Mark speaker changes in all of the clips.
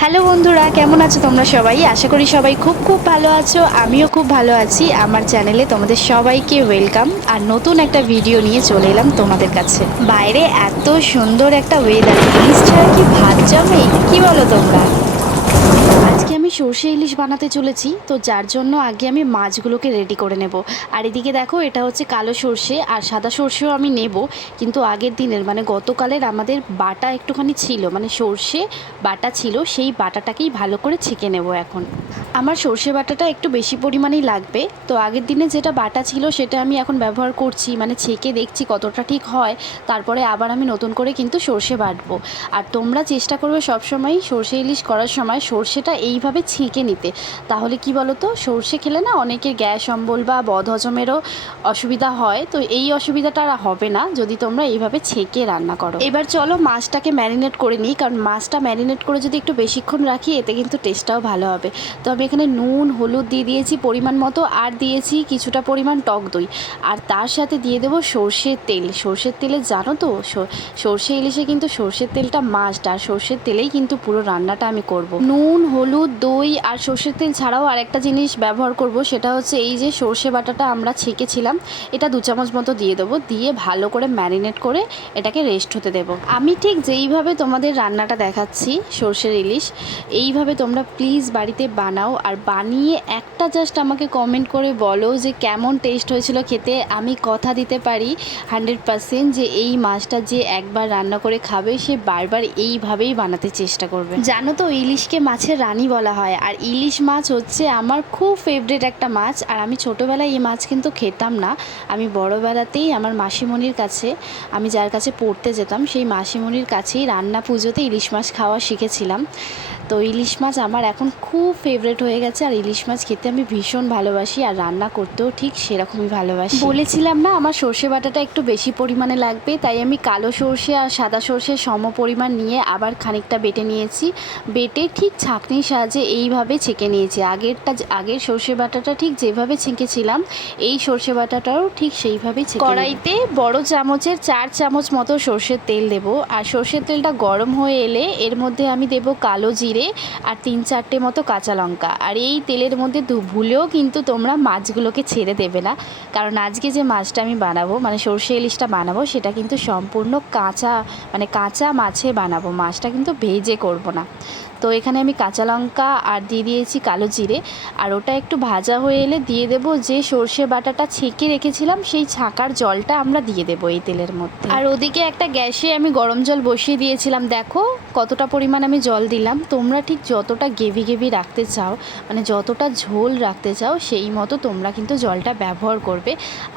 Speaker 1: Hello বন্ধুরা, কেমন আছো তোমরা সবাই? আশা করি সবাই খুব খুব ভালো আছো, আমিও খুব ভালো আছি। আমার চ্যানেলে তোমাদের সবাইকে ওয়েলকাম। আর নতুন একটা ভিডিও নিয়ে চলে এলাম তোমাদের কাছে। বাইরে এত সুন্দর একটা ওয়েদার জিনিস ছাড়া কি ভাত জমে? কি বলো তোমরা? আজকে আমি সর্ষে ইলিশ বানাতে চলেছি, তো যার জন্য আগে আমি মাছগুলোকে রেডি করে নেব। আর এদিকে দেখো, এটা হচ্ছে কালো সর্ষে, আর সাদা সর্ষেও আমি নেব, কিন্তু আগের দিনের মানে গতকালের আমাদের বাটা একটুখানি ছিল মানে সর্ষে বাটা ছিল, সেই বাটাটাকেই ভালো করে ছেঁকে নেব এখন। আমার সর্ষে বাটাটা একটু বেশি পরিমাণেই লাগবে। তো আগের দিনে যেটা বাটা ছিল সেটা আমি এখন ব্যবহার করছি মানে ছেঁকে দেখছি কতটা ঠিক হয়। তারপরে আবার আমি নতুন করে কিন্তু সর্ষে বাটবো। আর তোমরা চেষ্টা করবে সবসময় সর্ষে ইলিশ করার সময় সর্ষেটা এইভাবে ছেঁকে নিতে। তাহলে কি বলো তো সর্ষে খেলে না অনেকের গ্যাস অম্বল বা বদহজমেরও অসুবিধা হয়। তো এই অসুবিধাটা আর হবে না, যদি তোমরা এইভাবে ছেঁকে রান্না করো। এবার চলো মাছটাকে ম্যারিনেট করে নিই, কারণ মাছটা ম্যারিনেট করে যদি একটু বেশিক্ষণ রাখি, এতে কিন্তু টেস্টটাও ভালো হবে। তো আমি এখানে নুন, হলুদ দিয়ে দিয়েছি পরিমাণ মতো, আর দিয়েছি কিছুটা পরিমাণ টক দই। আর তার সাথে দিয়ে দেবো সর্ষের তেল। সর্ষের তেলে জানো তো সর্ষে ইলিশে কিন্তু সর্ষের তেলটা মাস্ট আর সর্ষের তেলেই কিন্তু পুরো রান্নাটা আমি করব। নুন, হলুদ, দই, আর সর্ষের তেল ছাড়াও আরেকটা জিনিস ব্যবহার করব, সেটা হচ্ছে এই যে সর্ষে বাটাটা আমরা ছেঁকেছিলাম, এটা দু চামচ মতো দিয়ে দেবো। দিয়ে ভালো করে ম্যারিনেট করে এটাকে রেস্ট হতে দেবো। আমি ঠিক যেইভাবে তোমাদের রান্নাটা দেখাচ্ছি সর্ষের ইলিশ, এইভাবে তোমরা প্লিজ বাড়িতে বানাও। আর বানিয়ে একটা জাস্ট আমাকে কমেন্ট করে বলো যে কেমন টেস্ট হয়েছিল খেতে। আমি কথা দিতে পারি হান্ড্রেড পারসেন্ট যে এই মাছটা যে একবার রান্না করে খাবে, সে বারবার এইভাবেই বানাতে চেষ্টা করবে। জানো তো ইলিশকে মাছের রানী বলা হয় আর ইলিশ মাছ হচ্ছে আমার খুব ফেভারেট একটা মাছ আর আমি ছোটোবেলায় এই মাছ কিন্তু খেতাম না। আমি বড়োবেলাতেই আমার মাসিমণির কাছে, আমি যার কাছে পড়তে যেতাম, সেই মাসিমণির কাছেই রান্না পুজোতে ইলিশ মাছ খাওয়া শিখেছিলাম। তো ইলিশ মাছ আমার এখন খুব ফেভারেট হয়ে গেছে আর ইলিশ মাছ খেতে আমি ভীষণ ভালোবাসি আর রান্না করতেও ঠিক সেরকমই ভালোবাসি। বলেছিলাম না আমার সর্ষে বাটাটা একটু বেশি পরিমাণে লাগবে তাই আমি কালো সর্ষে আর সাদা সর্ষে সম পরিমাণ নিয়ে আবার খানিকটা বেটে নিয়েছি। বেটে ঠিক ছাঁকনির সাহায্যে এইভাবে ছেঁকে নিয়েছি। আগেরটা আগের সর্ষে বাটাটা ঠিক যেভাবে ছেঁকেছিলাম এই সর্ষে বাটাটাও ঠিক সেইভাবেই ছেঁকে কড়াইতে বড় চামচের চার চামচ মতো সর্ষের তেল দেব। আর সর্ষের তেলটা গরম হয়ে এলে এর মধ্যে আমি দেব কালো জিরে আর তিন চারটে মতো কাঁচা লঙ্কা। আর এই তেলের মধ্যে ভুলেও কিন্তু তোমরা মাছগুলোকে ছেড়ে দেবে না। কারণ আজকে যে মাছটা আমি বানাবো মানে সর্ষে ইলিশটা বানাবো, সেটা কিন্তু সম্পূর্ণ কাঁচা মানে কাঁচা মাছে বানাবো। মাছটা কিন্তু ভেজে করব না। তো এখানে আমি কাঁচা লঙ্কা আর দিয়ে দিয়েছি কালো জিরে। আর ওটা একটু ভাজা হয়ে এলে দিয়ে দেব যে সর্ষে বাটাটা ছেঁকে রেখেছিলাম, সেই ছাঁকার জলটা আমরা দিয়ে দেবো এই তেলের মধ্যে। আর ওদিকে একটা গ্যাসে আমি গরম জল বসিয়ে দিয়েছিলাম। দেখো কতটা পরিমাণ আমি জল দিলাম। তোমরা ঠিক যতটা গেভি গেভি রাখতে চাও মানে যতটা ঝোল রাখতে চাও সেই মতো তোমরা কিন্তু জলটা ব্যবহার করবে।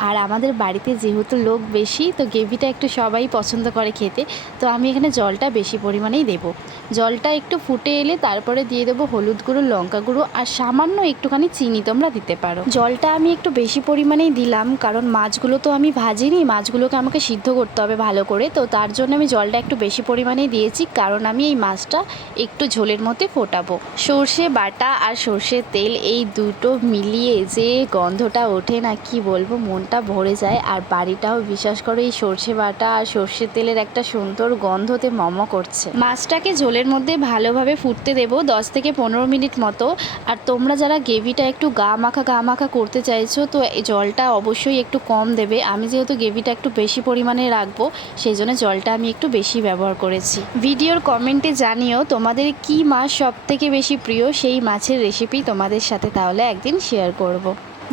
Speaker 1: আর আমাদের বাড়িতে যেহেতু লোক বেশি, তো গ্রেভিটা একটু সবাই পছন্দ করে খেতে, তো আমি এখানে জলটা বেশি পরিমাণেই দেবো। জলটা একটু ফুটে এলে তারপরে দিয়ে দেবো হলুদ গুঁড়ো, লঙ্কা গুঁড়ো আর সামান্য একটুখানি চিনি তোমরা দিতে পারো। জলটা আমি একটু বেশি পরিমাণেই দিলাম, কারণ মাছগুলো তো আমি ভাজিনি, মাছগুলোকে আমাকে সিদ্ধ করতে হবে ভালো করে, তো তার জন্য আমি জলটা একটু বেশি পরিমাণেই দিয়েছি, কারণ আমি এই মাছটা একটু ঝোলের মধ্যে ফোটাবো। সর্ষে, বাটা আর সর্ষের তেল এই দুটো মিলিয়ে যে গন্ধটা ওঠে না, কি বলব, মনটা ভরে যায়। আর বাড়িটাও বিশ্বাস করো, এই সর্ষে বাটা আর সর্ষের তেলের একটা সুন্দর গন্ধতে মম করছে। মাছটাকে ঝোলের মধ্যে ভালোভাবে ফুটতে দেবো দশ থেকে পনেরো মিনিট মতো। আর তোমরা যারা গ্রেভিটা একটু গা মাখা গা মাখা করতে চাইছো, তো জলটা অবশ্যই একটু কম দেবে। আমি যেহেতু গ্রেভিটা একটু বেশি পরিমাণে রাখব, সেই জন্য জলটা আমি একটু বেশি ব্যবহার করেছি। ভিডিওর কমেন্টে জানিও, তোমাদের কি মাছ সব থেকে বেশি প্রিয়? সেই মাছের রেসিপি তোমাদের সাথে তাহলে একদিন শেয়ার করব।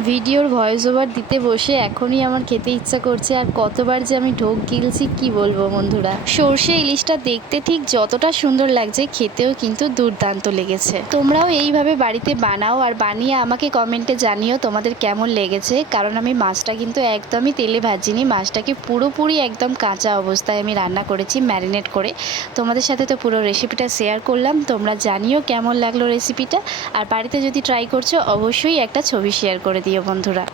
Speaker 1: ভিডিওর ভয়েস ওভার দিতে বসে এখনই আমার খেতে ইচ্ছা করছে আর কতবার যে আমি ঢোক গিলছি, কি বলব বন্ধুরা? সর্ষে ইলিশটা দেখতে ঠিক যতটা সুন্দর লাগছে, খেতেও কিন্তু দুর্দান্ত লেগেছে। তোমরাও এইভাবে বাড়িতে বানাও আর বানিয়ে আমাকে কমেন্টে জানিও তোমাদের কেমন লেগেছে, কারণ আমি মাছটা কিন্তু একদমই তেলে ভাজিনি, মাছটাকে পুরোপুরি একদম কাঁচা অবস্থায় আমি রান্না করেছি ম্যারিনেট করে। তোমাদের সাথে তো পুরো রেসিপিটা শেয়ার করলাম, তোমরা জানিও কেমন লাগল রেসিপিটা আর বাড়িতে যদি ট্রাই করছ, অবশ্যই একটা ছবি শেয়ার করে দিও বন্ধুরা।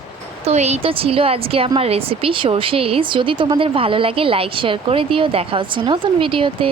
Speaker 1: তো এই তো ছিল আজকে আমার রেসিপি সর্ষে ইলিশ। যদি তোমাদের ভালো লাগে লাইক শেয়ার করে দিও। দেখা হচ্ছে নতুন ভিডিওতে